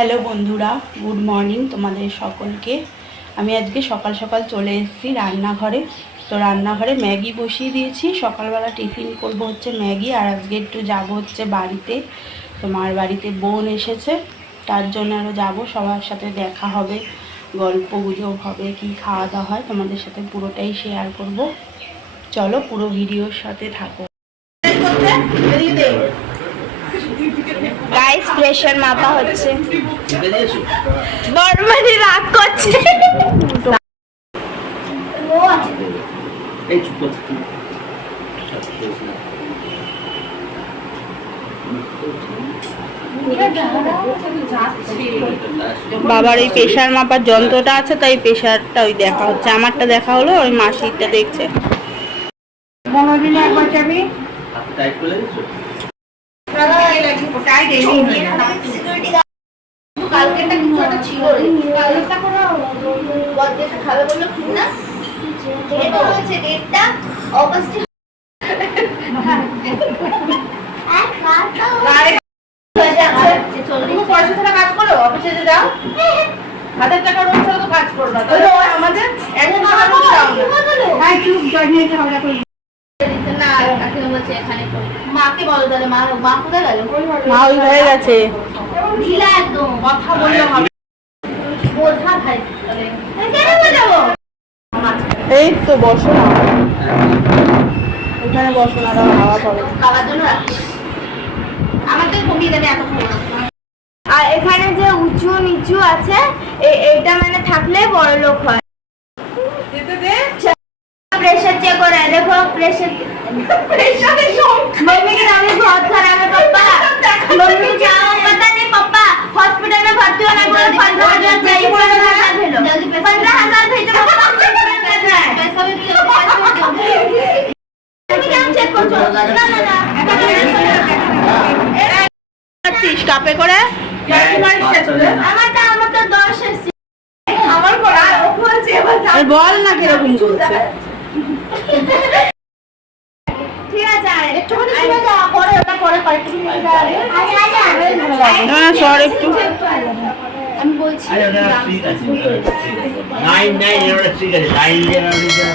Hello বন্ধুরা, good morning তোমাদের সকলকে। আমি আজকে সকাল সকাল চলে এসেছি রান্নাঘরে। তো রান্নাঘরে ম্যাগি বসিয়ে দিয়েছি। সকালবেলা টিফিন করব হচ্ছে ম্যাগি, আর আজকে একটু যাব হচ্ছে বাড়িতে। তোমার বাড়িতে বোন এসেছে, তার জন্য আরও যাব। সবার সাথে দেখা হবে, গল্প গুজব হবে, কি খাওয়া দাওয়া হয় তোমাদের সাথে পুরোটাই শেয়ার করব। চলো পুরো ভিডিওর সাথে থাকো। গাইস প্রেশার মাপা হচ্ছে। বর্মানি রাগ করছে। এই চুপ করতে বাবার এই প্রেশার মাপার যন্ত্রটা আছে তাই প্রেশারটা ওই দেখা হচ্ছে। আমারটা দেখা হলো ওই মাসিরটা দেখছে। হাতে টাইট করে দিয়েছ কালকেরটা কিছু একটা ছিল। কালকেরটা কোনো খাবে বলল খুব না? এটা হচ্ছে ডেটটা অগস্টে যাচ্ছে চল্লিশ পয়সা ছাড়া কাজ করো? অফিসে যে যাও। হাজার টাকা রোজ তো কাজ করো না। তাহলে ওই আমাদের একজন হ্যাঁ চুপ ঝগড়া বলছে এখানে মাকে বলো তাহলে মা মা কোথায় গেল? মা ওই গেছে। ঢিলা একদম কথা বললে হবে। বোঝা ভাই কেন বোঝাবো? এই তো বসো না। এখানে বসো না হাওয়া পাবে খাওয়ার জন্য কমিয়ে দেবে এত আর এখানে যে উঁচু নিচু আছে এটা মানে থাকলে বড় লোক হয়। প্রেশার চেক করে দেখো প্রেশার প্রেশারের সংখ্যা मम्मी के नाम में बहुत खराब है पापा मम्मी जाओ पता नहीं पापा हॉस्पिटल में भर्ती होना तो पंद्रह हजार चाहिए पंद्रह हजार भेजो जल्दी पैसा पंद्रह हजार भेजो पापा हॉस्पिटल में जाना है पैसा भी दियो, पैसा भी दियो। তুমি কেন চেক করছো না না না যাচ্ছিস কাপে করে আমারটা আমার তো দশ এসছে আমার করা ও বলছে এবার যা এই বল না কিরকম চলছে সর একটু। আমি বলছি নাইন নাইন ওটা ঠিক আছে। নাইন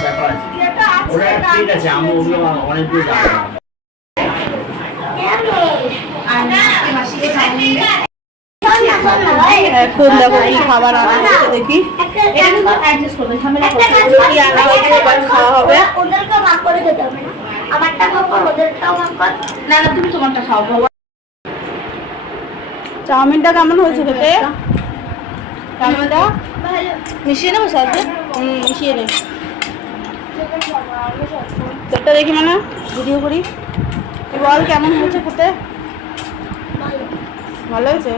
ব্যাপার আছে। ওটা ঠিক আছে আমি অনেক দূর যাব না। আর মাসিকে মাসিকে খাইয়ে এখন দেখো কি খাবার আনা দেখি। এটা কিন্তু অ্যাডজাস্ট করবে ঝামেলা একটা কাজ করবে। কর, কি আনা হয়েছে এবার খাওয়া হবে? ওদেরকে ভাগ করে খেতে হবে না। আমারটা ভাগ কর ওদেরটাও ভাগ কর। না না তুমি তোমারটা খাও বাবা চাউমিনটা কেমন হয়েছে খেতে? চাউমিনটা? মিশিয়ে নেব সাথে হুম মিশিয়ে নে। তোরটা দেখি মানে ভিডিও করি। বল কেমন হয়েছে খেতে? ভালো। ভালো হয়েছে?